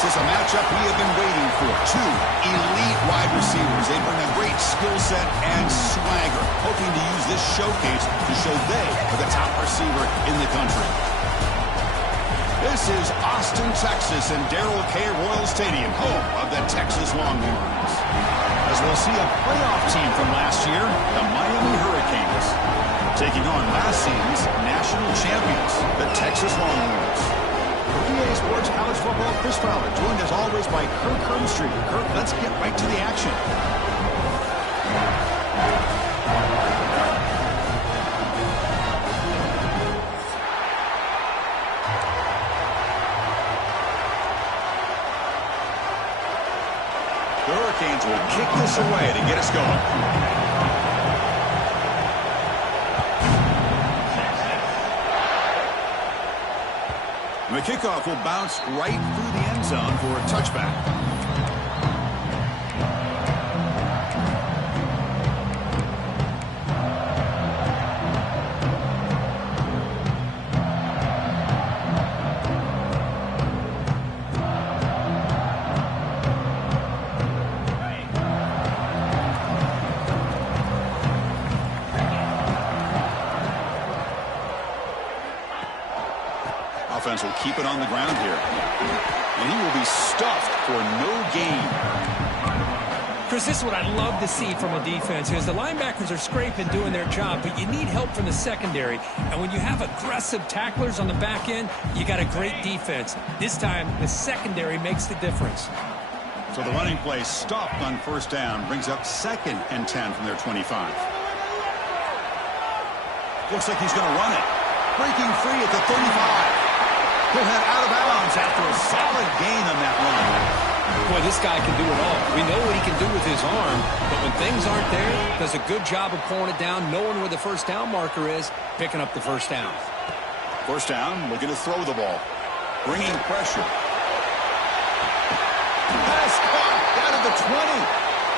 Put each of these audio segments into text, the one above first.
This is a matchup we have been waiting for. Two elite wide receivers. They bring a great skill set and swagger, hoping to use this showcase to show they are the top receiver in the country. This is Austin, Texas, and Darrell K. Royal Stadium, home of the Texas Longhorns. As we'll see a playoff team from last year, the Miami Hurricanes, taking on last season's national champions, the Texas Longhorns. For EA Sports College Football, Chris Fowler, joined as always by Kirk Hermstreet. Kirk, let's get right to the action. The Hurricanes will kick this away to get us going. The kickoff will bounce right through the end zone for a touchback. Offense will keep it on the ground here. And he will be stuffed for no gain. Chris, this is what I'd love to see from a defense. Because the linebackers are scraping, doing their job, but you need help from the secondary. And when you have aggressive tacklers on the back end, you got a great defense. This time, the secondary makes the difference. So the running play stopped on first down, brings up 2nd and 10 from their 25. Looks like he's going to run it. Breaking free at the 35. He'll head out of bounds after a solid gain on that run. Boy, this guy can do it all. We know what he can do with his arm, but when things aren't there, does a good job of pulling it down, knowing where the first down marker is, picking up the first down. First down, looking to throw the ball. Bringing pressure. Pass caught out of the 20.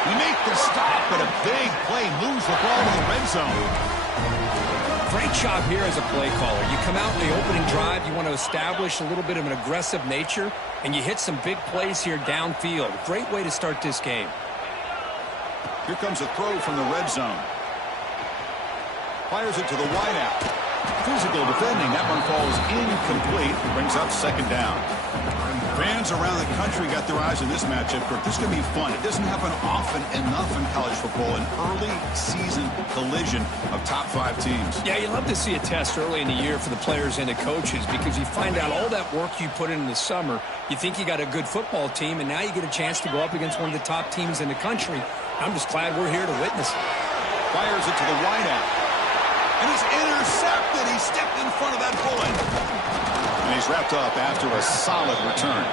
We make the stop, but a big play moves the ball to the red zone. Great job here as a play caller. You come out in the opening drive, you want to establish a little bit of an aggressive nature, and you hit some big plays here downfield. Great way to start this game. Here comes a throw from the red zone. Fires it to the wideout. Physical defending. That one falls incomplete. Brings up 2nd down. Fans around the country got their eyes on this matchup. This is going to be fun. It doesn't happen often enough in college football. An early season collision of top 5 teams. Yeah, you love to see a test early in the year for the players and the coaches because you find out all that work you put in the summer. You think you got a good football team, and now you get a chance to go up against one of the top teams in the country. I'm just glad we're here to witness it. Fires it to the wideout. And he's intercepted. He stepped in front of that bullet. And he's wrapped up after a solid return.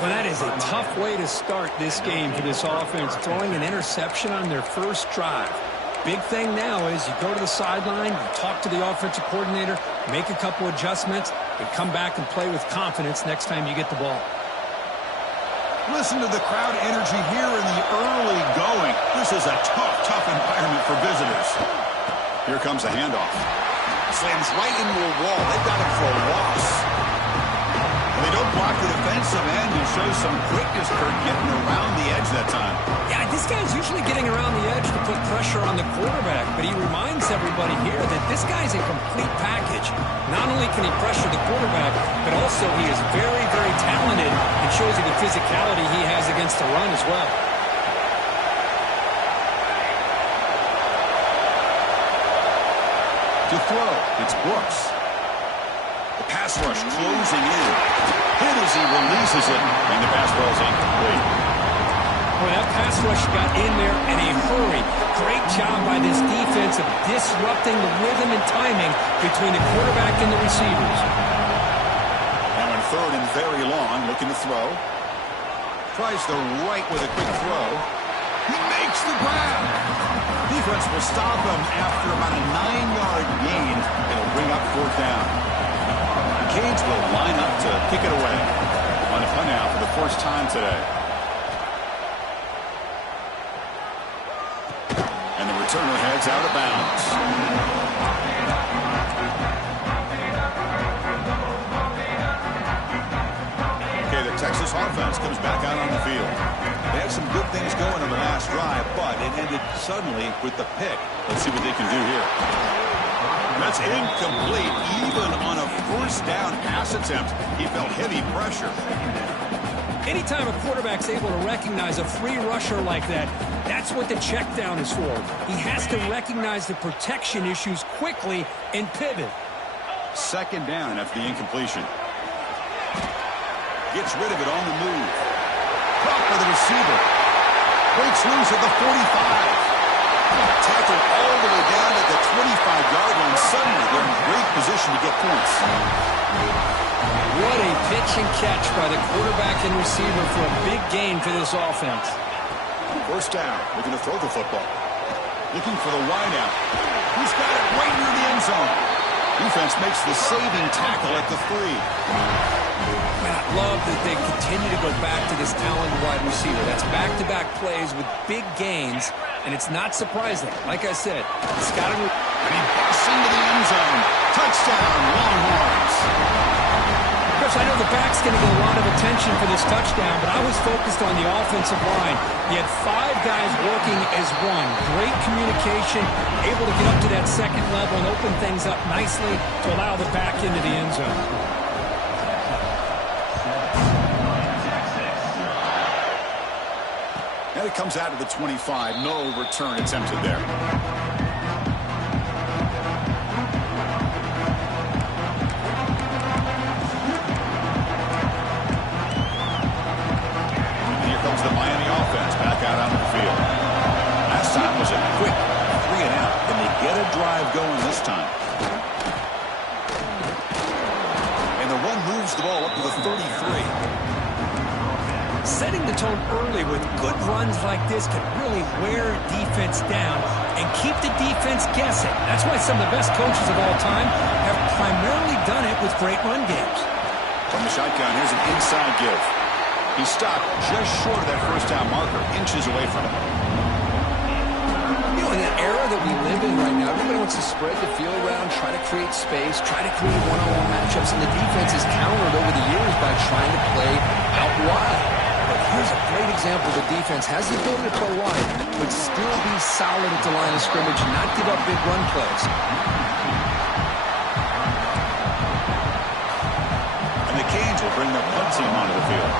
Well, that is a tough way to start this game for this offense, throwing an interception on their first drive. Big thing now is you go to the sideline, you talk to the offensive coordinator, make a couple adjustments, and come back and play with confidence next time you get the ball. Listen to the crowd energy here in the early going. This is a tough environment for visitors. Here comes a handoff. Slams right into a wall. They've got him for a loss. And they don't block the defensive end and show some quickness for getting around the edge that time. Yeah, this guy's usually getting around the edge to put pressure on the quarterback, but he reminds everybody here that this guy's a complete package. Not only can he pressure the quarterback, but also he is very, very talented and shows you the physicality he has against the run as well. To throw, it's Brooks. The pass rush closing in. Hit as he releases it, and the pass ball's incomplete. Well, that pass rush got in there in a hurry. Great job by this defense of disrupting the rhythm and timing between the quarterback and the receivers. Now in 3rd and very long, looking to throw. Tries the right with a quick throw. He makes the grab. Defense will stop him after about a 9-yard gain. It'll bring up 4th down. The Canes will line up to kick it away. On a punt out for the first time today. And the returner heads out of bounds. Okay, the Texas this offense comes back out on the field. They had some good things going on the last drive, but it ended suddenly with the pick. Let's see what they can do here. That's incomplete. Even on a first down pass attempt, he felt heavy pressure. Anytime a quarterback's able to recognize a free rusher like that, that's what the check down is for. He has to recognize the protection issues quickly and pivot. Second down after the incompletion. Gets rid of it on the move. Caught by the receiver. Breaks loose at the 45. Tackled all the way down at the 25-yard line. Suddenly, they're in great position to get points. What a pitch and catch by the quarterback and receiver for a big gain for this offense. First down. Looking to throw the football. Looking for the wideout. He's got it right near the end zone. Defense makes the saving tackle at the 3. Man, I love that they continue to go back to this talented wide receiver. That's back-to-back plays with big gains, and it's not surprising. Like I said, he's got to... And he busts into the end zone. Touchdown, Longhorns. Chris, I know the back's going to get a lot of attention for this touchdown, but I was focused on the offensive line. You had 5 guys working as one. Great communication, able to get up to that second level and open things up nicely to allow the back into the end zone. And it comes out of the 25. No return attempted there. The Miami offense back out onto the field. Last time was a quick 3 and out. Can they get a drive going this time? And the run moves the ball up to the 33. Setting the tone early with good runs like this can really wear defense down and keep the defense guessing. That's why some of the best coaches of all time have primarily done it with great run games. From the shotgun, here's an inside give. He stopped just short of that first down marker, inches away from it. You know, in the era that we live in right now, everybody wants to spread the field around, try to create space, try to create one-on-one matchups, and the defense is countered over the years by trying to play out wide. But here's a great example. The defense has the ability to play wide, but still be solid at the line of scrimmage and not give up big run plays. And the Canes will bring their punt team onto the field.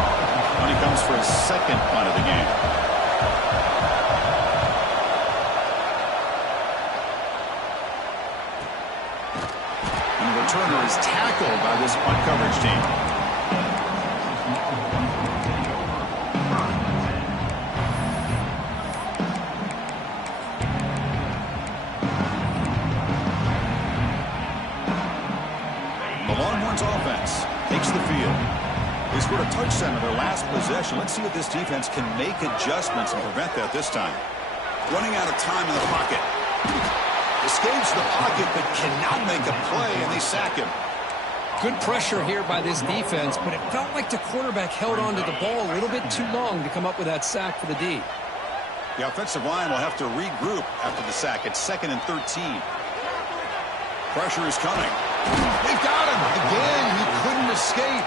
When he comes for his second punt of the game. And the returner is tackled by this punt coverage team. The Longhorns offense takes the field. They scored a touchdown in their last possession. Let's see if this defense can make adjustments and prevent that this time. Running out of time in the pocket. Escapes the pocket, but cannot make a play, and they sack him. Good pressure here by this defense, but it felt like the quarterback held on to the ball a little bit too long to come up with that sack for the D. The offensive line will have to regroup after the sack. It's 2nd and 13. Pressure is coming. They've got him. Again, he couldn't escape.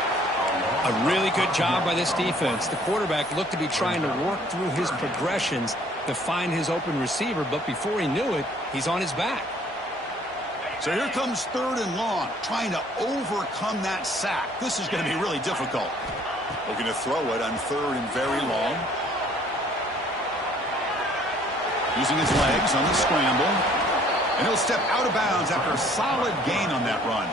A really good job by this defense. The quarterback looked to be trying to work through his progressions to find his open receiver, but before he knew it, he's on his back. So here comes 3rd and long, trying to overcome that sack. This is going to be really difficult. Looking to throw it on 3rd and very long. Using his legs on the scramble. And he'll step out of bounds after a solid gain on that run.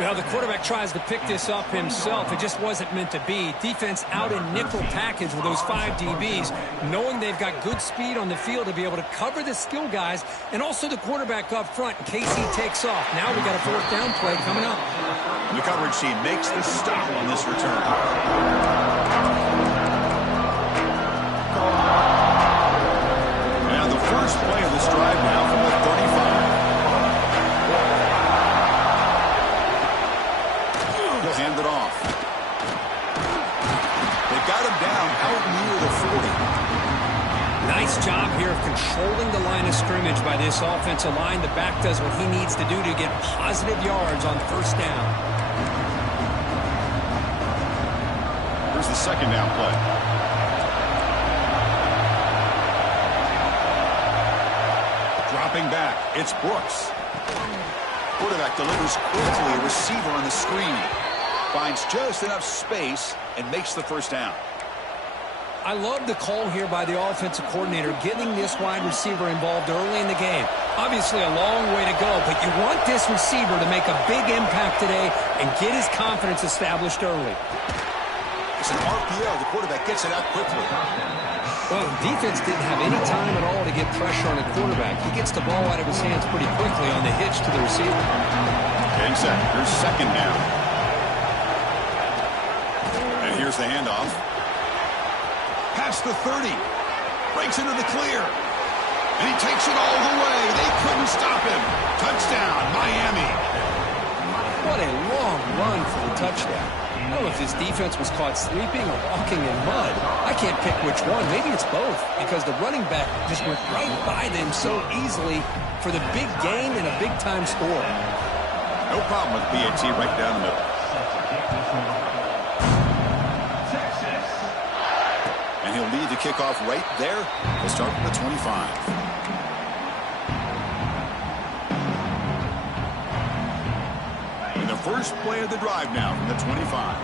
Well, the quarterback tries to pick this up himself. It just wasn't meant to be. Defense out in nickel package with those 5 DBs, knowing they've got good speed on the field to be able to cover the skill guys and also the quarterback up front in case he takes off. Now we got a 4th down play coming up. The coverage team makes the stop on this return. Now the first play of this drive now from the 35. Hand it off. They got him down out near the 40. Nice job here of controlling the line of scrimmage by this offensive line. The back does what he needs to do to get positive yards on 1st down. Here's the second down play. Dropping back, it's Brooks. Quarterback delivers quickly, a receiver on the screen. Finds just enough space and makes the first down. I love the call here by the offensive coordinator, getting this wide receiver involved early in the game. Obviously a long way to go, but you want this receiver to make a big impact today and get his confidence established early. It's an RPO. The quarterback gets it out quickly. Well, the defense didn't have any time at all to get pressure on the quarterback. He gets the ball out of his hands pretty quickly on the hitch to the receiver. Getting set. Here's second down. And here's the handoff. Past the 30. Breaks into the clear. And he takes it all the way. They couldn't stop him. Touchdown, Miami. What a long run for the touchdown. I don't know if this defense was caught sleeping or walking in mud. I can't pick which one. Maybe it's both, because the running back just went right by them so easily for the big gain and a big-time score. No problem with BAT right down the middle. And he'll lead the kickoff right there. We'll start from the 25. First play of the drive now from the 25.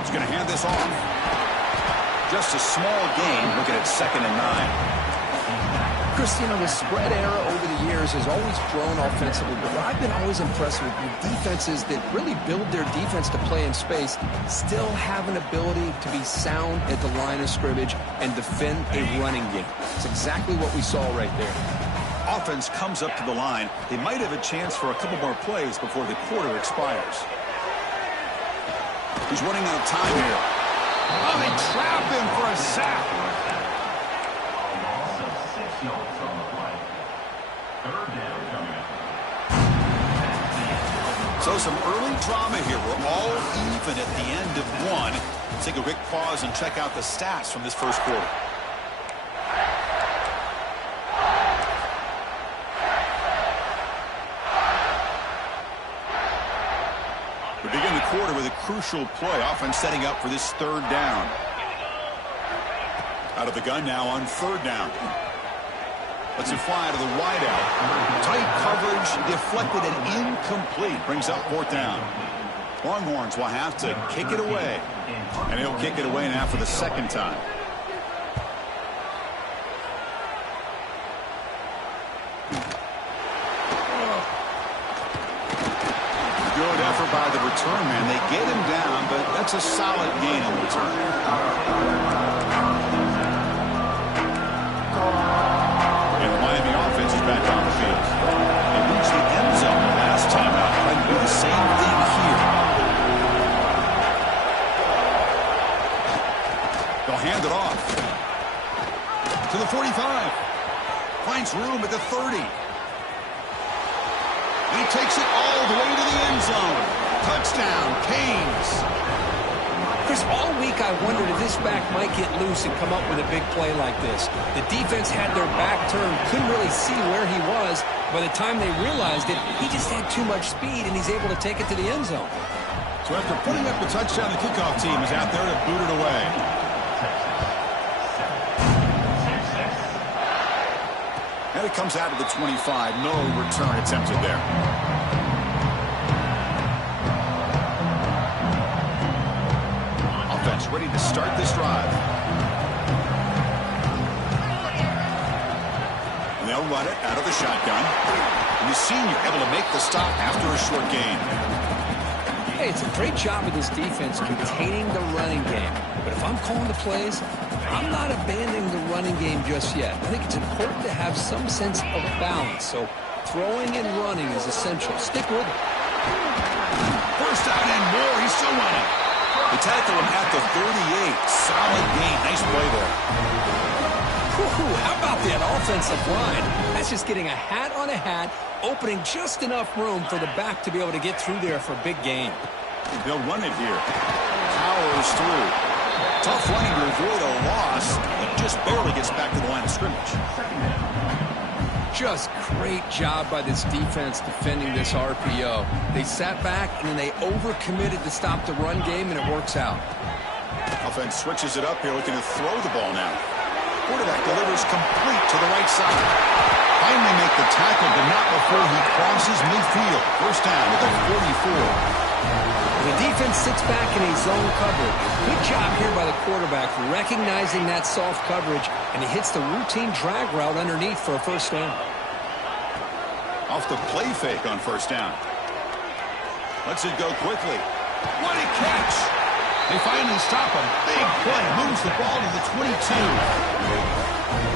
He's going to hand this off. Just a small gain. Looking at 2nd and 9. Chris, the spread era over the years has always grown offensively, but I've been always impressed with defenses that really build their defense to play in space, still have an ability to be sound at the line of scrimmage and defend a running game. It's exactly what we saw right there. Offense comes up to the line. They might have a chance for a couple more plays before the quarter expires. He's running out of time here. Oh, they trap him for a sack. So some early drama here. We're all even at the end of one. Let's take a quick pause and check out the stats from this first quarter. We begin the quarter with a crucial play. Offense setting up for this 3rd down. Out of the gun now on 3rd down. Lets it fly to the wideout. Tight coverage, deflected and incomplete. Brings up 4th down. Longhorns will have to kick it away. And he'll kick it away now for the 2nd time. Good effort by the return man. They get him down, but that's a solid gain on the return. Back on the field. They reached the end zone the last time out. Trying to do the same thing here. They'll hand it off. To the 45. Finds room at the 30. And he takes it all the way to the end zone. Touchdown, Canes. Chris, all week I wondered if this back might get loose and come up with a big play like this. The defense had their back turned, couldn't really see where he was. By the time they realized it, he just had too much speed, and he's able to take it to the end zone. So after putting up the touchdown, the kickoff team is out there to boot it away. And it comes out of the 25. No return attempted there. Ready to start this drive. And they'll run it out of the shotgun. And the senior able to make the stop after a short gain. Hey, it's a great job of this defense containing the running game. But if I'm calling the plays, I'm not abandoning the running game just yet. I think it's important to have some sense of balance. So throwing and running is essential. Stick with it. First down and more. He's still running. They tackle him at the 38. Solid gain. Nice play there. Whew, how about that offensive line? That's just getting a hat on a hat, opening just enough room for the back to be able to get through there for a big gain. They'll run it here. Powers through. Tough running to avoid a loss, but just barely gets back to the line of scrimmage. Just great job by this defense defending this RPO. They sat back, and then they overcommitted to stop the run game, and it works out. Offense switches it up here, looking to throw the ball now. Quarterback delivers complete to the right side. Finally make the tackle, but not before he crosses midfield. First down at the 44. The defense sits back in a zone coverage. Good job here by the quarterback recognizing that soft coverage, and he hits the routine drag route underneath for a first down. Off the play fake on first down. Lets it go quickly. What a catch! They finally stop him. Big play. Moves the ball to the 22.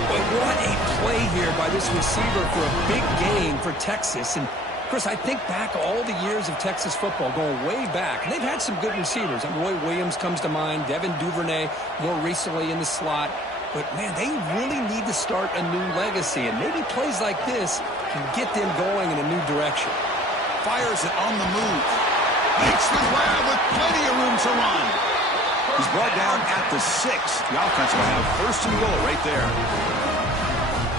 But what a play here by this receiver for a big gain for Texas. And Chris, I think back all the years of Texas football, going way back, and they've had some good receivers. Roy Williams comes to mind, Devin Duvernay more recently in the slot. But, man, they really need to start a new legacy, and maybe plays like this can get them going in a new direction. Fires it on the move. Makes the grab with plenty of room to run. He's brought down at the 6. The offense will have first and goal right there.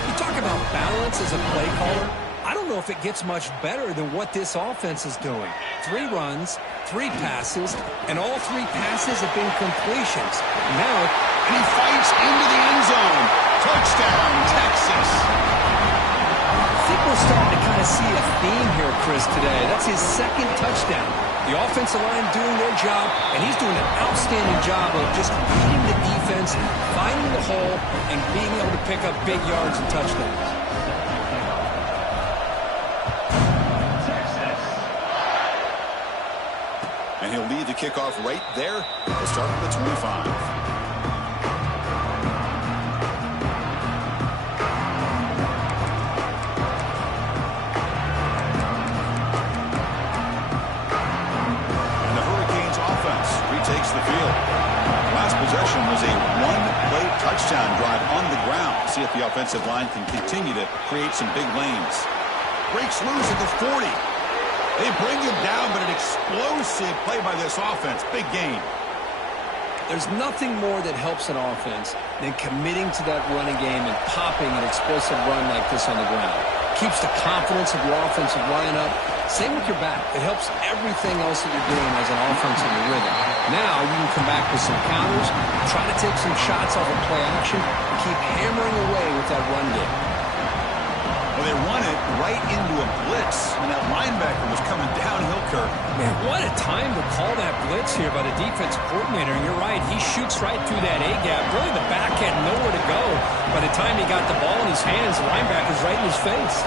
You talk about balance as a play caller. I don't know if it gets much better than what this offense is doing. 3 runs, 3 passes, and all 3 passes have been completions. Now, and he fights into the end zone. Touchdown, Texas. I think we're starting to kind of see a theme here, Chris, today. That's his 2nd touchdown. The offensive line doing their job, and he's doing an outstanding job of just reading the defense, finding the hole, and being able to pick up big yards and touchdowns. And he'll lead the kickoff right there. We'll start at the 25. Takes the field. Last possession was a 1-play touchdown drive on the ground. See if the offensive line can continue to create some big lanes. Breaks loose at the 40. They bring him down, but an explosive play by this offense. Big gain. There's nothing more that helps an offense than committing to that running game and popping an explosive run like this on the ground. Keeps the confidence of your offensive line up. Same with your back. It helps everything else that you're doing as an offense in the rhythm. Now you can come back with some counters, try to take some shots off of play action, and keep hammering away with that run game. Well, they run it right into a blitz, and that linebacker was coming downhill, Kirk. Man, what a time to call that blitz here by the defensive coordinator. And you're right, he shoots right through that A-gap. Really, the back had nowhere to go. By the time he got the ball in his hands, the linebacker's right in his face.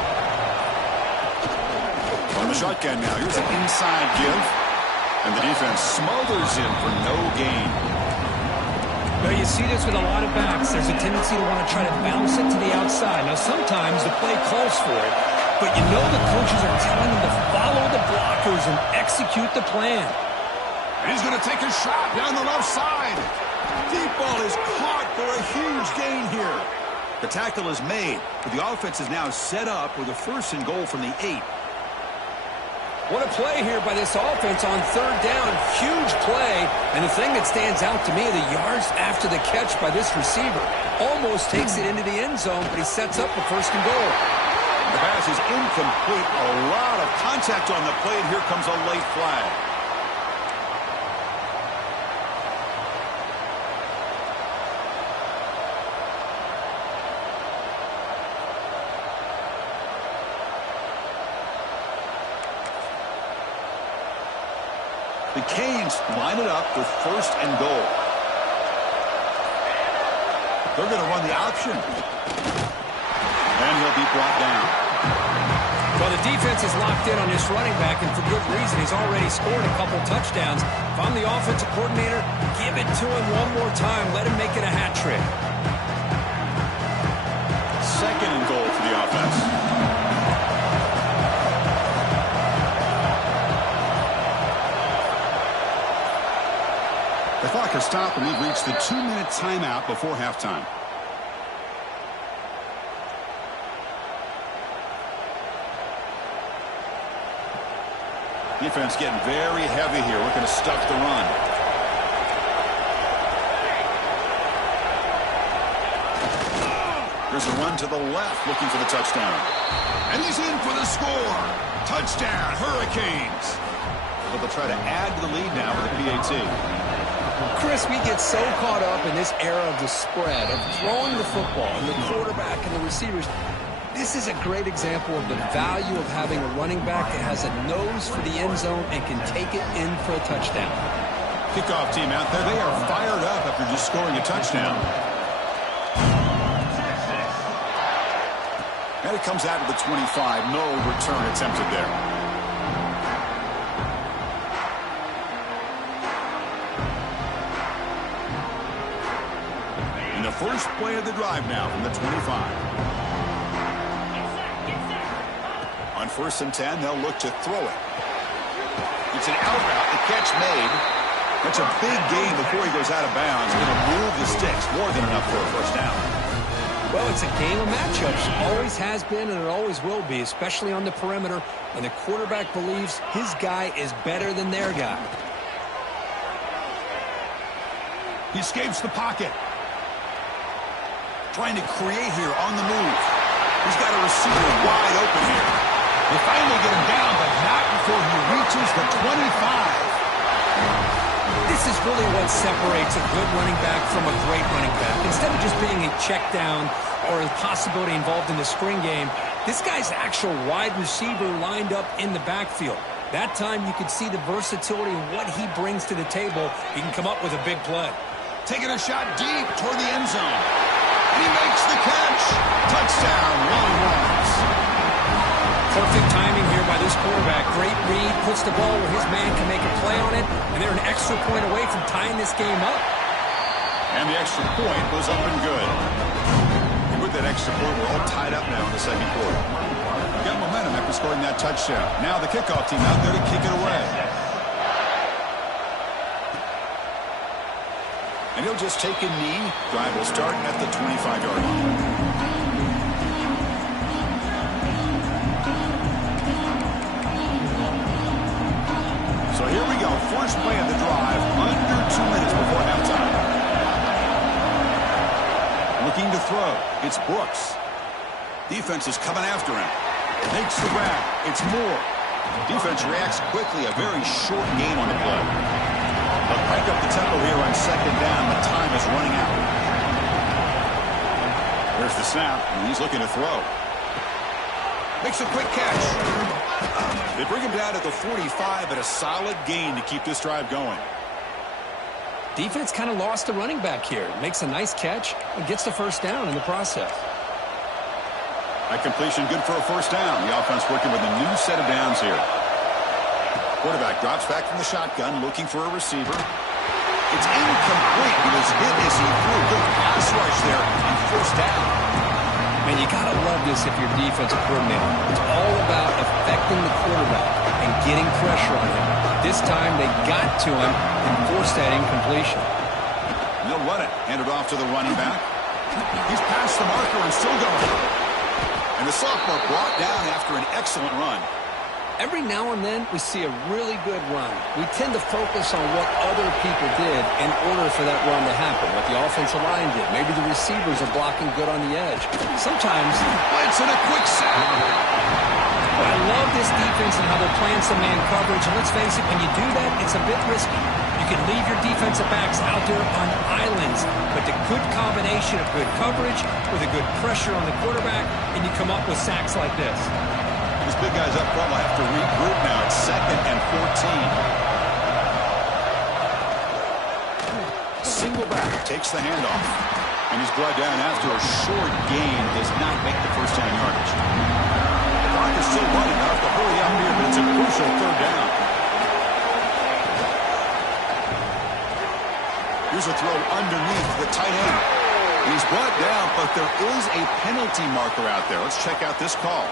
On the shotgun now, here's an inside give. And the defense smothers him for no gain. Now, you see this with a lot of backs. There's a tendency to want to try to bounce it to the outside. Now, sometimes the play calls for it, but you know the coaches are telling them to follow the blockers and execute the plan. And he's going to take a shot down the left side. Deep ball is caught for a huge gain here. The tackle is made, but the offense is now set up with a first and goal from the 8. What a play here by this offense on 3rd down. Huge play. And the thing that stands out to me, the yards after the catch by this receiver. Almost takes it into the end zone, but he sets up a first and goal. The pass is incomplete. A lot of contact on the play, and here comes a late flag. The Canes line it up with first and goal. They're going to run the option. And he'll be brought down. Well, the defense is locked in on this running back, and for good reason. He's already scored a couple touchdowns. If I'm the offensive coordinator, give it to him one more time. Let him make it a hat trick. Second and goal for the offense. The clock has stopped, and we've reached the 2-minute timeout before halftime. Defense getting very heavy here. We're going to stuff the run. Here's a run to the left, looking for the touchdown. And he's in for the score. Touchdown, Hurricanes. But they'll try to add to the lead now with a PAT. Chris, we get so caught up in this era of the spread, of throwing the football, and the quarterback and the receivers. This is a great example of the value of having a running back that has a nose for the end zone and can take it in for a touchdown. Kickoff team out there. They are fired up after just scoring a touchdown. And it comes out to the 25. No return attempted there. In the first play of the drive now from the 25. On 1st and 10, they'll look to throw it. It's an out route. The catch made. That's a big gain before he goes out of bounds. Going to move the sticks. More than enough for a first down. Well, it's a game of matchups. Always has been and it always will be, especially on the perimeter. And the quarterback believes his guy is better than their guy. He escapes the pocket. Trying to create here on the move. He's got a receiver wide open here. They finally get him down, but not before he reaches the 25. This is really what separates a good running back from a great running back. Instead of just being a check down or a possibility involved in the screen game, this guy's actual wide receiver lined up in the backfield. That time you could see the versatility and what he brings to the table. He can come up with a big play. Taking a shot deep toward the end zone. And he makes the catch. Touchdown, Longhorns. Perfect timing here by this quarterback. Great read, puts the ball where his man can make a play on it, and they're an extra point away from tying this game up. And the extra point goes up and good. And with that extra point, we're all tied up now in the second quarter. Got momentum after scoring that touchdown. Now the kickoff team out there to kick it away. And he'll just take a knee. Drive will start at the 25-yard line. So here we go. First play of the drive. Under 2 minutes before halftime. Looking to throw. It's Brooks. Defense is coming after him. Makes the grab. It's Moore. Defense reacts quickly. A very short game on the play. They'll crank up the tempo here on second down. The time is running out. There's the snap, and he's looking to throw. Makes a quick catch. They bring him down at the 45, but a solid gain to keep this drive going. Defense kind of lost the running back here. Makes a nice catch and gets the first down in the process. That completion good for a first down. The offense working with a new set of downs here. Quarterback drops back from the shotgun, looking for a receiver. It's incomplete. He was hit as he threw. Good pass rush there on first down. Man, you got to love this if you're defensive coordinator. It's all about affecting the quarterback and getting pressure on him. This time they got to him and forced that incompletion. And they'll run it. Hand it off to the running back. He's past the marker and still going. And the sophomore brought down after an excellent run. Every now and then, we see a really good run. We tend to focus on what other people did in order for that run to happen, what the offensive line did. Maybe the receivers are blocking good on the edge. Sometimes, it's in a quick sack. But I love this defense and how they're playing some man coverage. And let's face it, when you do that, it's a bit risky. You can leave your defensive backs out there on islands, but the good combination of good coverage with a good pressure on the quarterback, and you come up with sacks like this. These big guys up front will have to regroup now. It's 2nd and 14. Single back takes the handoff. And he's brought down after a short gain. Does not make the first down yardage. The clock is still running. They'll have to hurry up here, but it's a crucial third down. Here's a throw underneath the tight end. He's brought down, but there is a penalty marker out there. Let's check out this call.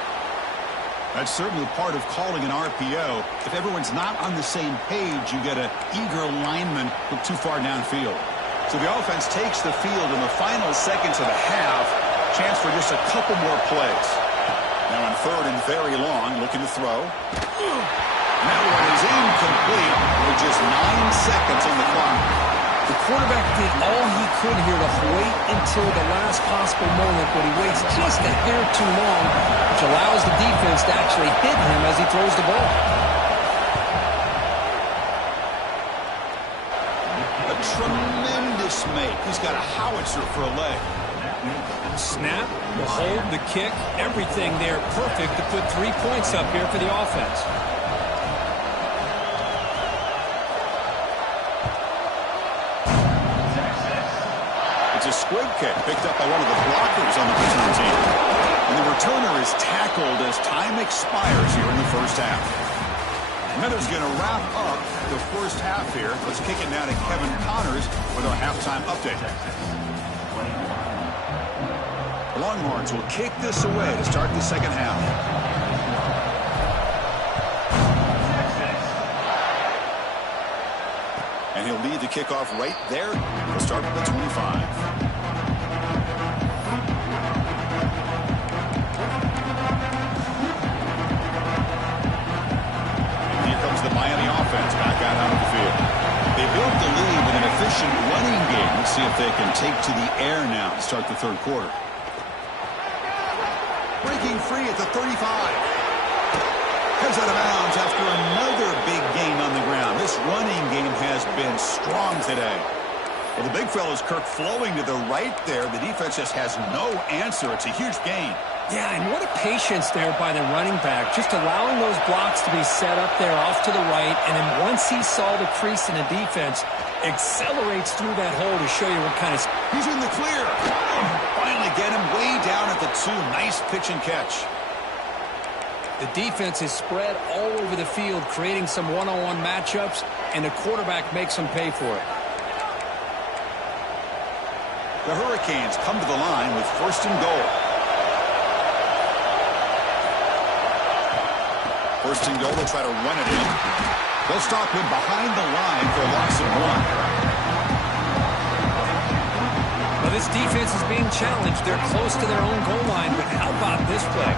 That's certainly part of calling an RPO. If everyone's not on the same page, you get an eager lineman look too far downfield. So the offense takes the field in the final seconds of the half. Chance for just a couple more plays. Now on 3rd and very long, looking to throw. And that one is incomplete with just 9 seconds on the clock. The quarterback did all he could here to wait until the last possible moment, but he waits just a hair too long, which allows the defense to actually hit him as he throws the ball. A tremendous make. He's got a howitzer for a leg. Snap, the hold, the kick, everything there perfect to put 3 points up here for the offense. It's a squib kick picked up by one of the blockers on the return team. And the returner is tackled as time expires here in the first half. Meadows going to wrap up the first half here. Let's kick it now to Kevin Connors with our halftime update. The Longhorns will kick this away to start the second half. And he'll lead the kickoff right there. He'll start at the 25. And here comes the Miami offense back out onto the field. They built the lead with an efficient running game. Let's see if they can take to the air now to start the third quarter. Breaking free at the 35. Heads out of bounds after another big gain on the ground. This running game has been strong today. Well, the big fella's Kirk flowing to the right there. The defense just has no answer. It's a huge gain. Yeah, and what a patience there by the running back. Just allowing those blocks to be set up there off to the right. And then once he saw the crease in the defense, accelerates through that hole to show you what kind of... He's in the clear. Finally get him way down at the 2. Nice pitch and catch. The defense is spread all over the field, creating some one-on-one matchups, and the quarterback makes them pay for it. The Hurricanes come to the line with first and goal. First and goal, they'll try to run it in. They'll stop him behind the line for a loss of 1. Well, this defense is being challenged. They're close to their own goal line, but how about this play?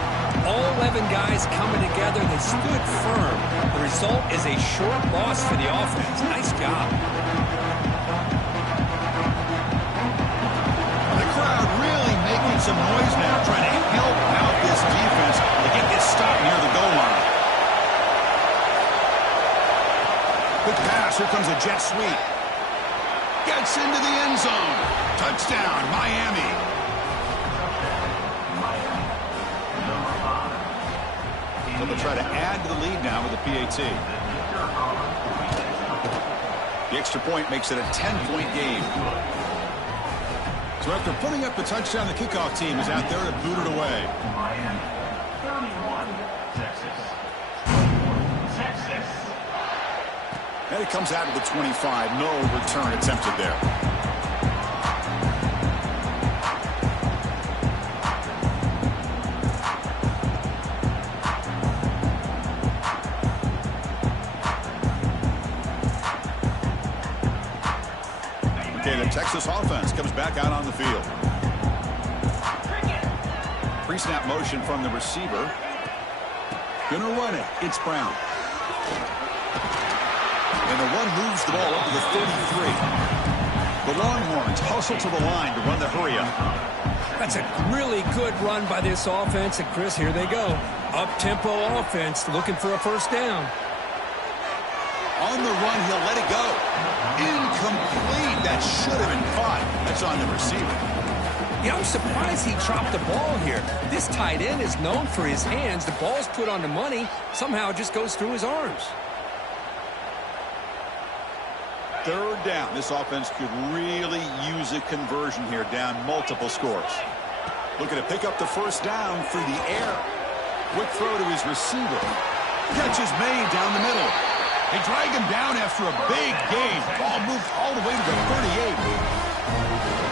All 11 guys coming together. They stood firm. The result is a short loss for the offense. Nice job. The crowd really making some noise now, trying to help out this defense to get this stop near the goal line. Quick pass. Here comes a jet sweep. Gets into the end zone. Touchdown, Miami. So they'll try to add to the lead now with the PAT. The extra point makes it a 10-point game. So after putting up the touchdown, the kickoff team is out there to boot it away. And it comes out of the 25. No return attempted there. Okay, the Texas offense comes back out on the field. Pre-snap motion from the receiver. Gonna run it. It's Brown. And the run moves the ball up to the 33. The Longhorns hustle to the line to run the hurry-up. That's a really good run by this offense. And, Chris, here they go. Up-tempo offense looking for a first down. On the run, he'll let it go. Incomplete. That should have been caught. That's on the receiver. Yeah, I'm surprised he dropped the ball here. This tight end is known for his hands. The ball's put on the money. Somehow it just goes through his arms. Third down. This offense could really use a conversion here, down multiple scores. Looking to pick up the first down through the air. Quick throw to his receiver. Catch is made down the middle. They drag him down after a big gain. Ball moved all the way to the 38.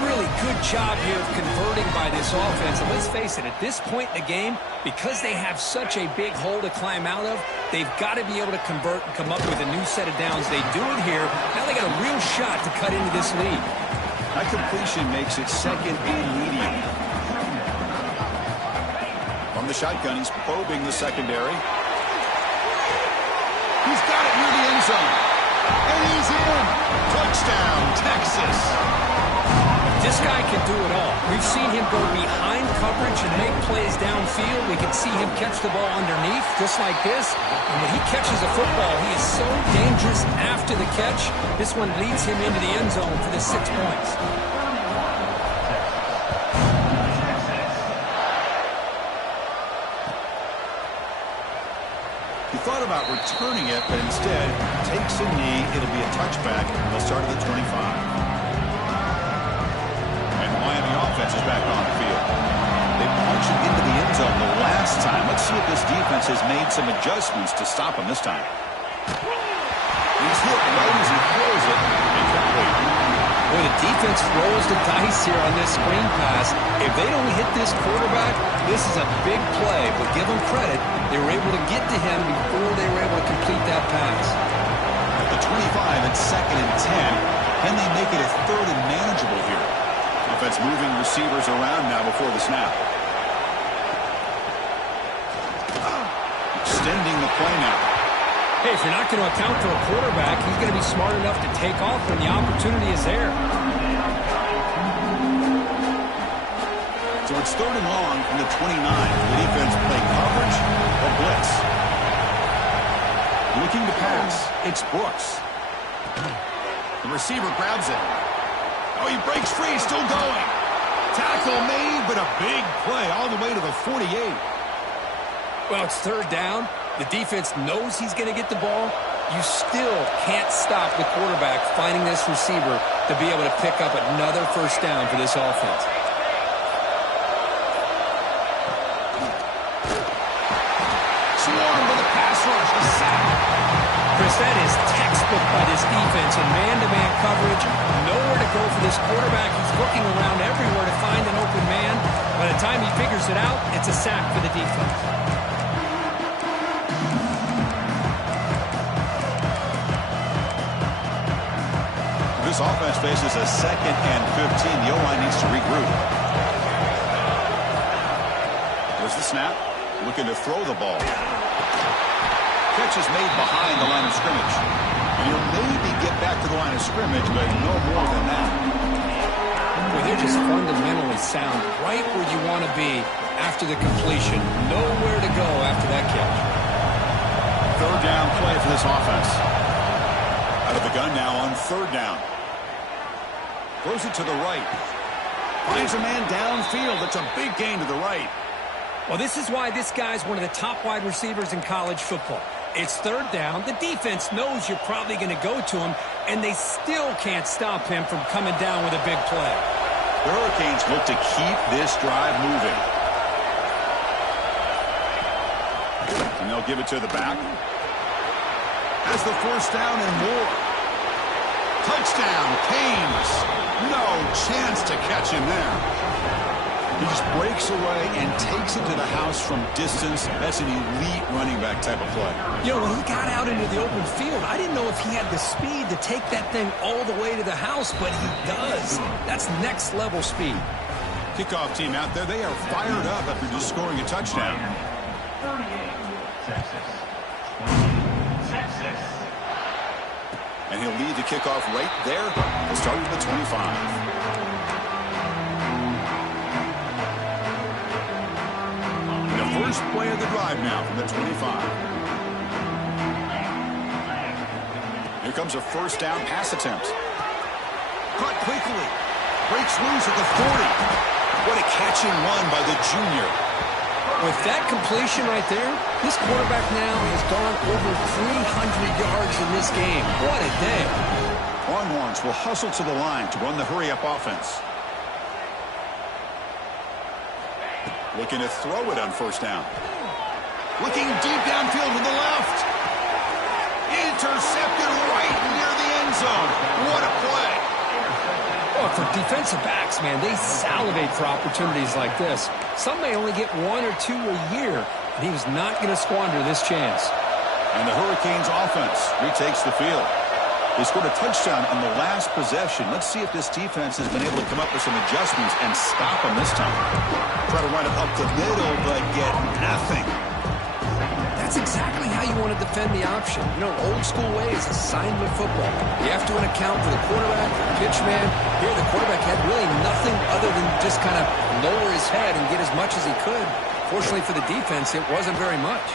Really good job here of converting by this offense. And let's face it, at this point in the game, because they have such a big hole to climb out of, they've got to be able to convert and come up with a new set of downs. They do it here. Now they got a real shot to cut into this lead. That completion makes it second and medium. From the shotgun, he's probing the secondary. He's got it near the end zone. And he's in. Touchdown, Texas. This guy can do it all. We've seen him go behind coverage and make plays downfield. We can see him catch the ball underneath, just like this. And when he catches a football, he is so dangerous after the catch. This one leads him into the end zone for the 6 points. He thought about returning it, but instead takes a knee. It'll be a touchback. They'll start at the 25. Miami offense is back on the field. They punched it into the end zone the last time. Let's see if this defense has made some adjustments to stop him this time. He's hit right as he throws it. Incomplete. Boy, the defense rolls the dice here on this screen pass. If they don't hit this quarterback, this is a big play. But give them credit, they were able to get to him before they were able to complete that pass. At the 25, it's 2nd and 10. Can they make it a 3rd and manageable here? Offense moving receivers around now before the snap. Extending the play now. Hey, if you're not going to account for a quarterback, he's going to be smart enough to take off when the opportunity is there. So it's 3rd and long from the 29. The defense play coverage or blitz. Looking to pass. It's Brooks. The receiver grabs it. Oh, he breaks free, still going. Tackle made, but a big play all the way to the 48. Well, it's 3rd down. The defense knows he's going to get the ball. You still can't stop the quarterback finding this receiver to be able to pick up another 1st down for this offense. Swarmed with a pass rush, a sack. Chris, that is textbook by this defense in man-to-man coverage. Nowhere to go for this quarterback. He's looking around everywhere to find an open man. By the time he figures it out, it's a sack for the defense. This offense faces a 2nd and 15. The O-line needs to regroup. There's the snap. Looking to throw the ball. Catch is made behind the line of scrimmage. And he'll maybe get back to the line of scrimmage, but no more than that. Well, they're just fundamentally sound right where you want to be after the completion. Nowhere to go after that catch. 3rd down play for this offense. Out of the gun now on 3rd down. Throws it to the right. Finds a man downfield. It's a big gain to the right. Well, this is why this guy's one of the top wide receivers in college football. It's 3rd down. The defense knows you're probably going to go to him, and they still can't stop him from coming down with a big play. The Hurricanes look to keep this drive moving. And they'll give it to the back. Has the 1st down and more. Touchdown, Canes. No chance to catch him there. He just breaks away and takes it to the house from distance. That's an elite running back type of play. You know, when he got out into the open field, I didn't know if he had the speed to take that thing all the way to the house, but he does. That's next level speed. Kickoff team out there, they are fired up after just scoring a touchdown. 38, Texas. And he'll lead the kickoff right there. He'll start at the 25. First play of the drive now from the 25. Here comes a 1st down pass attempt. Caught quickly. Breaks loose at the 40. What a catch and run by the junior. With that completion right there, this quarterback now has gone over 300 yards in this game. What a day. Longhorns will hustle to the line to run the hurry-up offense. Looking to throw it on 1st down. Looking deep downfield to the left. Intercepted right near the end zone. What a play. Oh, for defensive backs, man, they salivate for opportunities like this. Some may only get 1 or 2 a year, and he was not going to squander this chance. And the Hurricanes offense retakes the field. They scored a touchdown on the last possession. Let's see if this defense has been able to come up with some adjustments and stop them this time. Try to run it up the middle, but get nothing. That's That's exactly how you want to defend the option. You know, old school way is assignment football. You have to account for the quarterback, the pitch man. Here, the quarterback had really nothing other than just kind of lower his head and get as much as he could. Fortunately for the defense, it wasn't very much.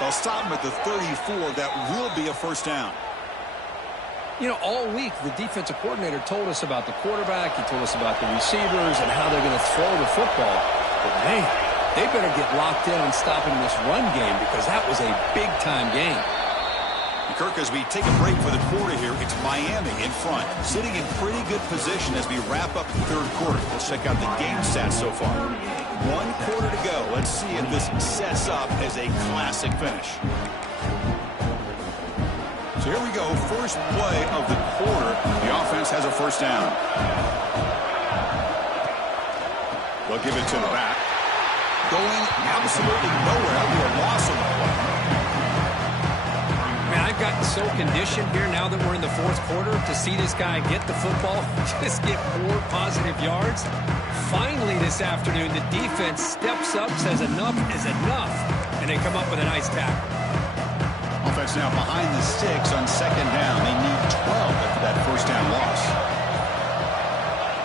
They'll stop him at the 34. That will be a first down. You know, all week, the defensive coordinator told us about the quarterback. He told us about the receivers and how they're going to throw the football. But, man, they better get locked in on stopping this run game because that was a big-time game. Kirk, as we take a break for the quarter here, it's Miami in front, sitting in pretty good position as we wrap up the third quarter. Let's check out the game stats so far. 1 quarter to go. Let's see if this sets up as a classic finish. So here we go, first play of the quarter. The offense has a first down. They'll give it to the back. Going absolutely nowhere. That'll be a loss on the play. Man, I've gotten so conditioned here now that we're in the fourth quarter to see this guy get the football, just get more positive yards. Finally this afternoon, the defense steps up, says enough is enough, and they come up with a nice tackle. Offense now behind the sticks on second down. They need 12 after that first down loss.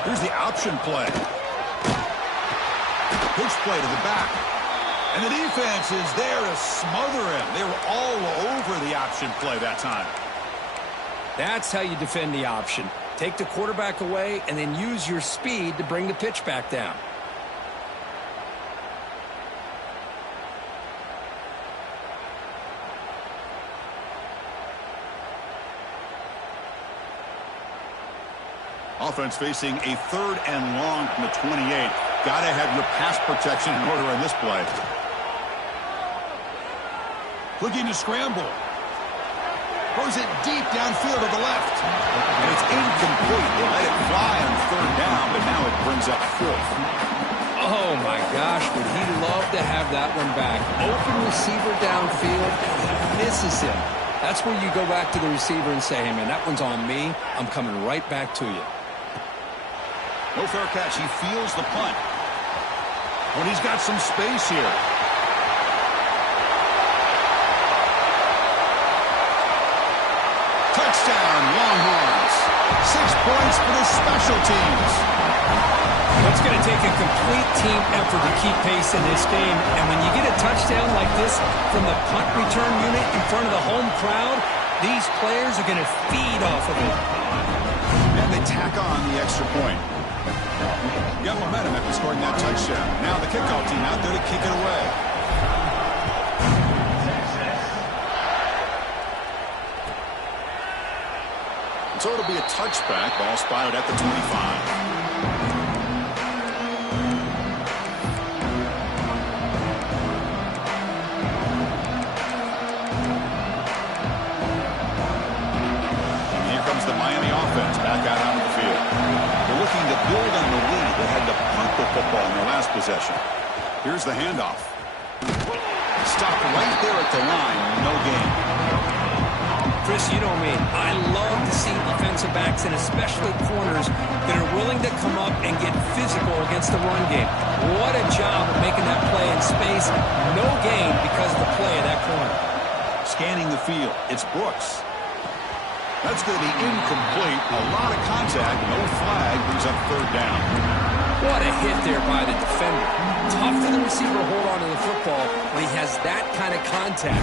Here's the option play. Pitch play to the back. And the defense is there to smother him. They were all over the option play that time. That's how you defend the option. Take the quarterback away and then use your speed to bring the pitch back down. Offense facing a third and long from the 28. Got to have your pass protection in order in this play. Looking to scramble. Throws it deep downfield to the left. And it's incomplete. They let it fly on third down, but now it brings up fourth. Oh, my gosh, would he love to have that one back. Open receiver downfield, and he misses him. That's where you go back to the receiver and say, hey, man, that one's on me. I'm coming right back to you. No fair catch. He feels the punt. When he's got some space here. Touchdown, Longhorns. 6 points for the special teams. It's going to take a complete team effort to keep pace in this game. And when you get a touchdown like this from the punt return unit in front of the home crowd, these players are going to feed off of it. And they tack on the extra point. Got momentum after scoring that touchdown. Now the kickoff team out there to kick it away. So it'll be a touchback. Ball spotted at the 25. The Miami offense back out onto the field. They're looking to build on the lead. They had to punt the football in their last possession. Here's the handoff. Stopped right there at the line. No gain. Chris, you know me. I love to see defensive backs and especially corners that are willing to come up and get physical against the run game. What a job of making that play in space. No gain because of the play of that corner. Scanning the field. It's Brooks. That's going to be incomplete. A lot of contact. No flag. Brings up third down. What a hit there by the defender. Tough for the receiver to hold on to the football when he has that kind of contact.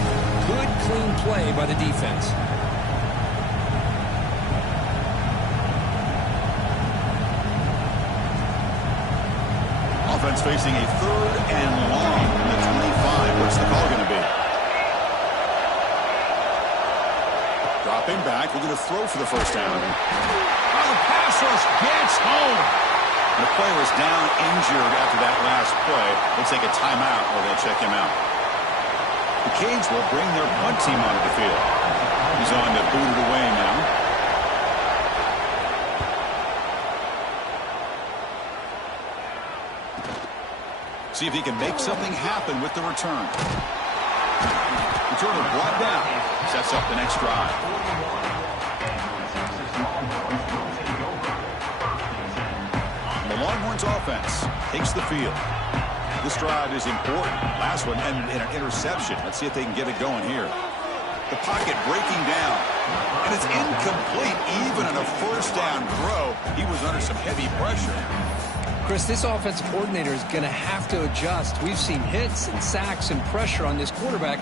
Good, clean play by the defense. Offense facing a third and long from the 25. What's the call going to be? Dropping back, looking to throw for the first down. Oh, the pass rush gets home. The player is down injured after that last play. They'll take a timeout or they'll check him out. The Canes will bring their punt team onto the field. He's on to boot it away now. See if he can make something happen with the return. Returner brought down. Sets up the next drive. The Longhorns offense takes the field. This drive is important. Last one ended in an interception. Let's see if they can get it going here. The pocket breaking down. And it's incomplete. Even on a first down throw, he was under some heavy pressure. Chris, this offensive coordinator is going to have to adjust. We've seen hits and sacks and pressure on this quarterback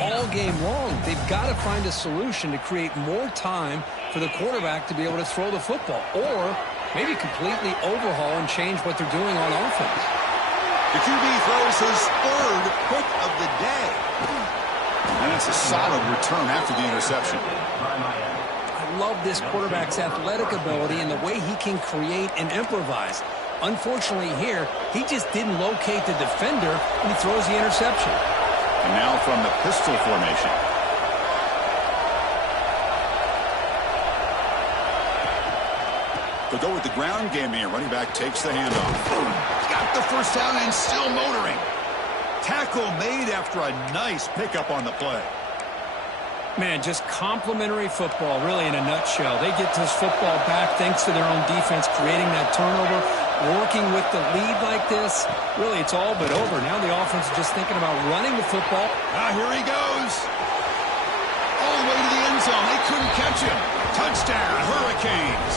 all game long. They've got to find a solution to create more time for the quarterback to be able to throw the football, or maybe completely overhaul and change what they're doing on offense. The QB throws his third pick of the day. And it's a solid return after the interception. I love this quarterback's athletic ability and the way he can create and improvise. Unfortunately here, he just didn't locate the defender and he throws the interception. And now from the pistol formation. They'll go with the ground game here. Running back takes the handoff. Got the first down and still motoring. Tackle made after a nice pickup on the play. Man, just complimentary football, really, in a nutshell. They get this football back thanks to their own defense, creating that turnover, working with the lead like this. Really, it's all but over. Now the offense is just thinking about running the football. Here he goes. All the way to the end zone. They couldn't catch him. Touchdown, Hurricanes.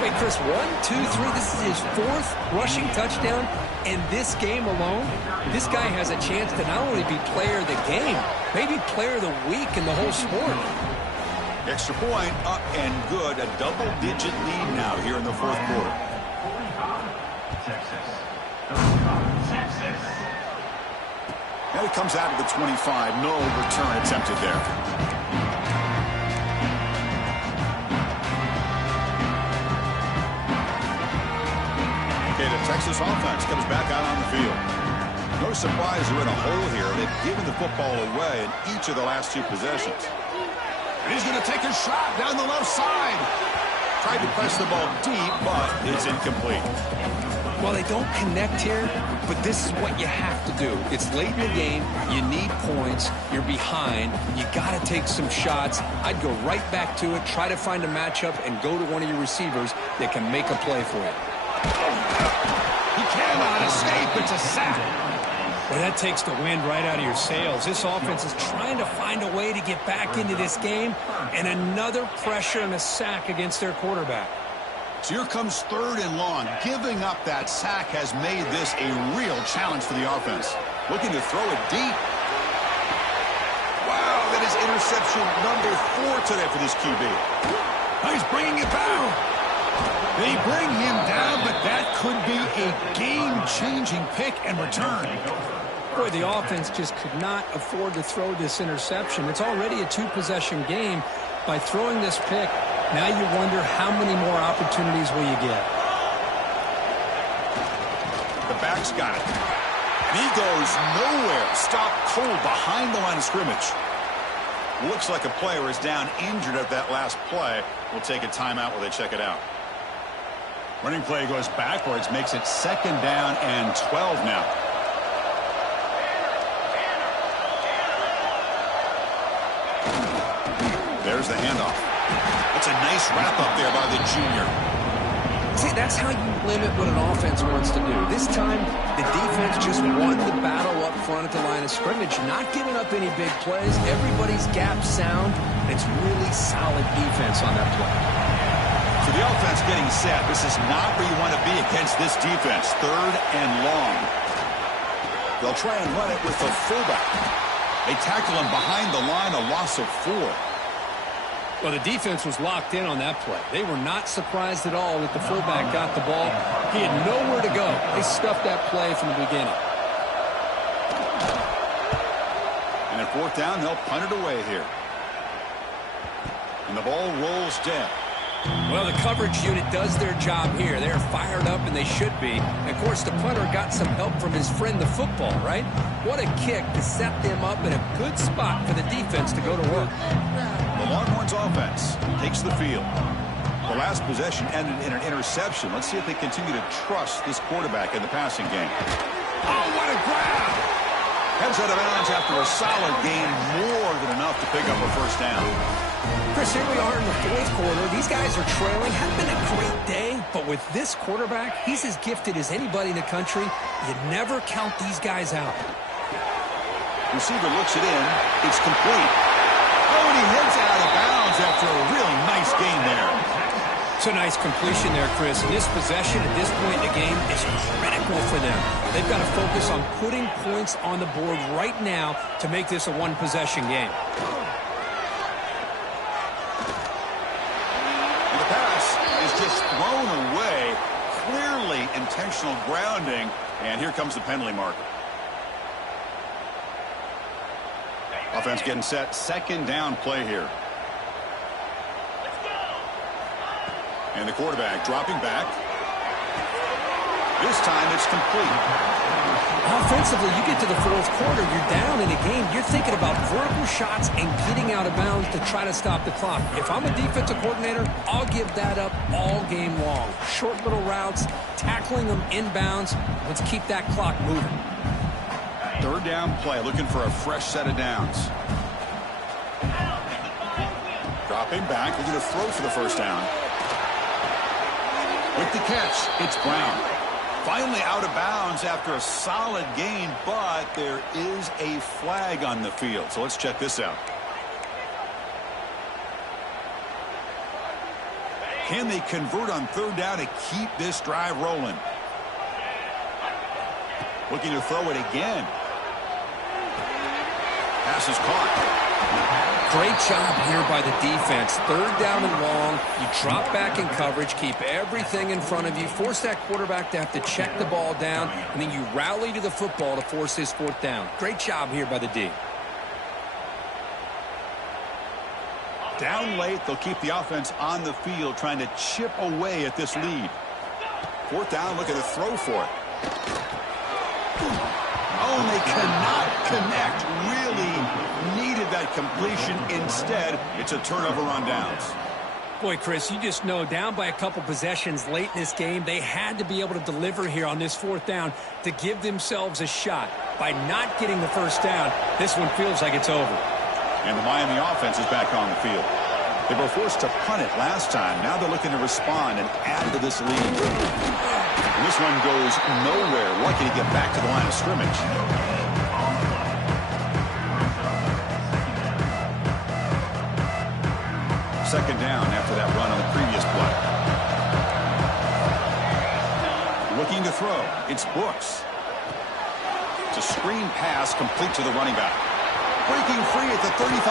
Wait, Chris, 1, 2, 3. This is his fourth rushing touchdown. In this game alone, this guy has a chance to not only be player of the game, maybe player of the week in the whole sport. Extra point up and good. A double-digit lead now here in the fourth quarter. And it comes out of the 25. No return attempted there. The Texas offense comes back out on the field. No surprise they're in a hole here. They've given the football away in each of the last two possessions. And he's going to take a shot down the left side. Tried to press the ball deep, but it's incomplete. Well, they don't connect here, but this is what you have to do. It's late in the game. You need points. You're behind. You got to take some shots. I'd go right back to it, try to find a matchup, and go to one of your receivers that can make a play for you. He cannot escape. It's a sack. Well, that takes the wind right out of your sails. This offense is trying to find a way to get back into this game, and another pressure and a sack against their quarterback. So here comes third and long. Giving up that sack has made this a real challenge for the offense. Looking to throw it deep. Wow, that is interception number 4 today for this QB. He's bringing it back. They bring him down, but that could be a game-changing pick and return. Boy, the offense just could not afford to throw this interception. It's already a 2-possession game. By throwing this pick, now you wonder how many more opportunities will you get. The back's got it. And he goes nowhere. Stopped cold behind the line of scrimmage. Looks like a player is down injured at that last play. We'll take a timeout while they check it out. Running play goes backwards, makes it 2nd down and 12 now. There's the handoff. That's a nice wrap up there by the junior. See, that's how you limit what an offense wants to do. This time, the defense just won the battle up front at the line of scrimmage, not giving up any big plays. Everybody's gap sound. It's really solid defense on that play. So the offense getting set. This is not where you want to be against this defense. 3rd and long. They'll try and run it with the fullback. They tackle him behind the line, a loss of 4. Well, the defense was locked in on that play. They were not surprised at all that the fullback got the ball. He had nowhere to go. They stuffed that play from the beginning. And at 4th down, they'll punt it away here. And the ball rolls dead. Well, the coverage unit does their job here. They're fired up, and they should be. And of course, the punter got some help from his friend, the football, right? What a kick to set them up in a good spot for the defense to go to work. The Longhorns offense takes the field. The last possession ended in an interception. Let's see if they continue to trust this quarterback in the passing game. Oh, what a grab! Heads out of bounds after a solid gain, more than enough to pick up a first down. Chris, here we are in the fourth quarter. These guys are trailing. Hasn't been a great day, but with this quarterback, he's as gifted as anybody in the country. You never count these guys out. Receiver looks it in. It's complete. Oh, and he heads out of bounds after a really nice gain there. It's a nice completion there, Chris. And this possession at this point in the game is critical for them. They've got to focus on putting points on the board right now to make this a one-possession game. And the pass is just thrown away. Clearly intentional grounding. And here comes the penalty marker. Offense getting set. Second down play here. And the quarterback dropping back. This time it's complete. Offensively, you get to the fourth quarter, you're down in a game. You're thinking about vertical shots and getting out of bounds to try to stop the clock. If I'm a defensive coordinator, I'll give that up all game long. Short little routes, tackling them inbounds. Let's keep that clock moving. Third down play, looking for a fresh set of downs. Dropping back, looking to throw for the first down. With the catch, it's Brown. Finally out of bounds after a solid gain, but there is a flag on the field. So let's check this out. Can they convert on third down to keep this drive rolling? Looking to throw it again. Pass is caught. Great job here by the defense. Third down and long. You drop back in coverage, keep everything in front of you, force that quarterback to have to check the ball down, and then you rally to the football to force this fourth down. Great job here by the D. Down late, they'll keep the offense on the field trying to chip away at this lead. Fourth down, looking to throw for it. Oh, and they cannot connect. Really needed that completion. Instead, it's a turnover on downs. Boy, Chris, you just know down by a couple possessions late in this game, they had to be able to deliver here on this fourth down to give themselves a shot. By not getting the first down, this one feels like it's over. And the Miami offense is back on the field. They were forced to punt it last time. Now they're looking to respond and add to this lead. And this one goes nowhere. Lucky to get back to the line of scrimmage. Second down after that run on the previous play. Looking to throw. It's Brooks. It's a screen pass complete to the running back. Breaking free at the 35.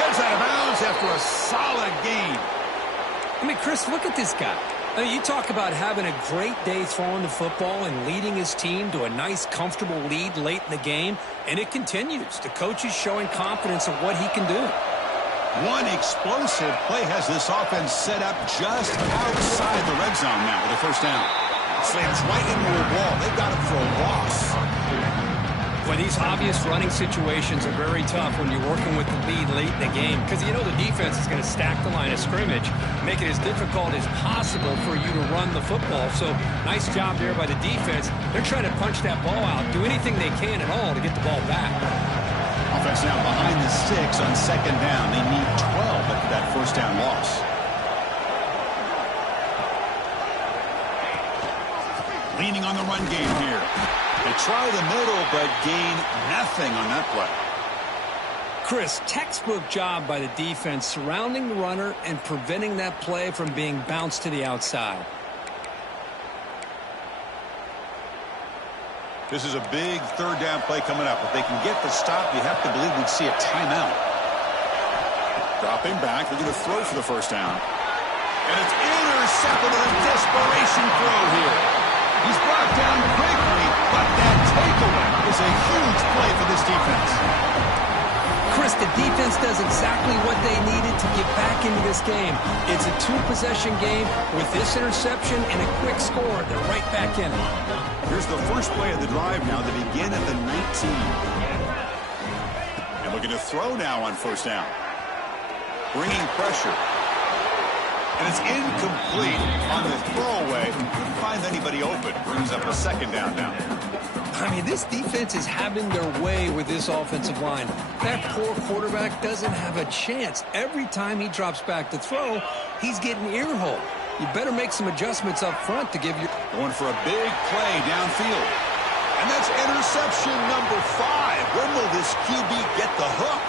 Heads out of bounds after a solid gain. I mean, Chris, look at this guy. I mean, you talk about having a great day throwing the football and leading his team to a nice, comfortable lead late in the game, and it continues. The coach is showing confidence of what he can do. One explosive play has this offense set up just outside the red zone now with a first down. Slams right into a wall. They've got it for a loss. Well, these obvious running situations are very tough when you're working with the lead late in the game because you know the defense is going to stack the line of scrimmage, make it as difficult as possible for you to run the football. So nice job there by the defense. They're trying to punch that ball out, do anything they can at all to get the ball back. Offense now behind the 6 on second down. They need 12 after that first down loss. Leaning on the run game here. They try the middle, but gain nothing on that play. Chris, textbook job by the defense surrounding the runner and preventing that play from being bounced to the outside. This is a big third down play coming up. If they can get the stop, you have to believe we'd see a timeout. Dropping back, they're going to throw for the first down. And it's intercepted on a desperation throw here. He's brought down quickly, but that takeaway is a huge play for this defense. Chris, the defense does exactly what they needed to get back into this game. It's a two-possession game. With this interception and a quick score, they're right back in it. Here's the first play of the drive now. They begin at the 19. And looking to throw now on first down. Bringing pressure. And it's incomplete on the throwaway. Couldn't find anybody open. Brings up a second down now. I mean, this defense is having their way with this offensive line. That poor quarterback doesn't have a chance. Every time he drops back to throw, he's getting earholed. You better make some adjustments up front to give you... Going for a big play downfield. And that's interception number 5. When will this QB get the hook?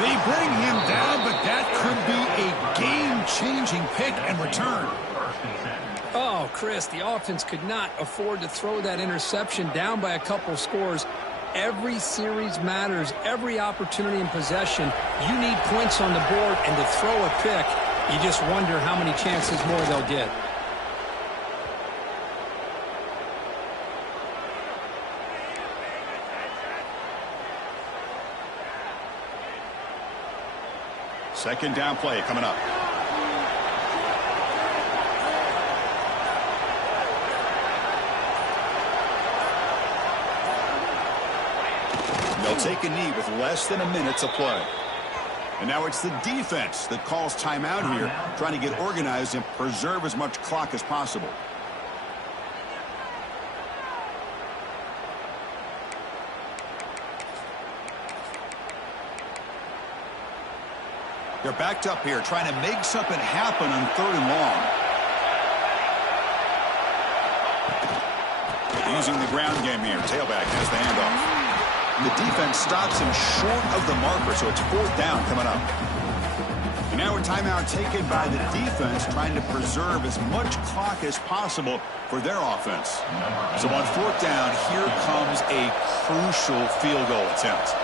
They bring him down, but that could be a game-changing pick and return. Oh, Chris, the offense could not afford to throw that interception down by a couple scores. Every series matters. Every opportunity in possession, you need points on the board, and to throw a pick, you just wonder how many chances more they'll get. Second down play coming up. They'll take a knee with less than a minute to play. And now it's the defense that calls timeout here, trying to get organized and preserve as much clock as possible. They're backed up here, trying to make something happen on 3rd and long. Using the ground game here. Tailback has the handoff. The defense stops him short of the marker, so it's 4th down coming up. And now a timeout taken by the defense, trying to preserve as much clock as possible for their offense. So on 4th down, here comes a crucial field goal attempt.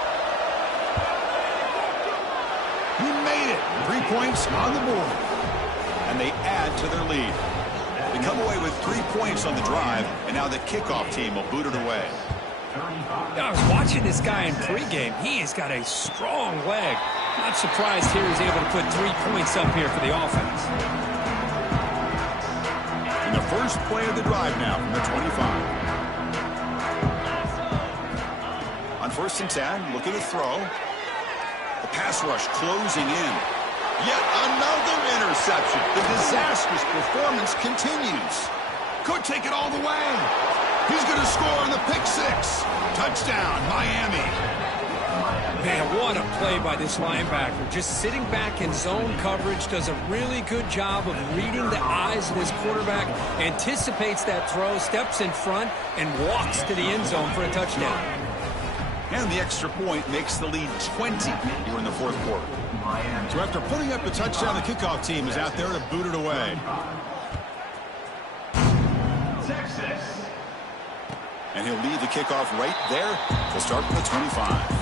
He made it. 3 points on the board. And they add to their lead. They come away with 3 points on the drive, and now the kickoff team will boot it away. I was watching this guy in pregame. He has got a strong leg. Not surprised here he's able to put 3 points up here for the offense. And the first play of the drive now from the 25. On 1st and 10, looking to throw. The pass rush closing in. Yet another interception. The disastrous performance continues. Could take it all the way. He's going to score on the pick 6. Touchdown, Miami. Man, what a play by this linebacker. Just sitting back in zone coverage, does a really good job of reading the eyes of his quarterback, anticipates that throw, steps in front, and walks to the end zone for a touchdown. And the extra point makes the lead 20 here in the 4th quarter. So after putting up the touchdown, the kickoff team is out there to boot it away. And he'll lead the kickoff right there to start from the 25.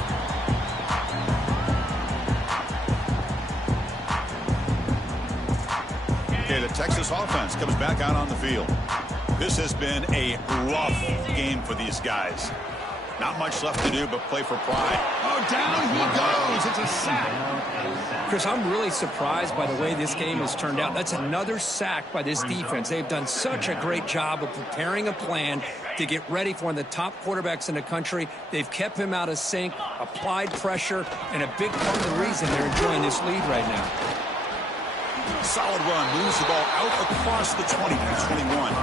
Okay, the Texas offense comes back out on the field. This has been a rough game for these guys. Not much left to do but play for pride. Oh, down he goes. It's a sack. Chris, I'm really surprised by the way this game has turned out. That's another sack by this defense. They've done such a great job of preparing a plan to get ready for one of the top quarterbacks in the country. They've kept him out of sync, applied pressure, and a big part of the reason they're enjoying this lead right now. Solid run, moves the ball out across the 20 to 21.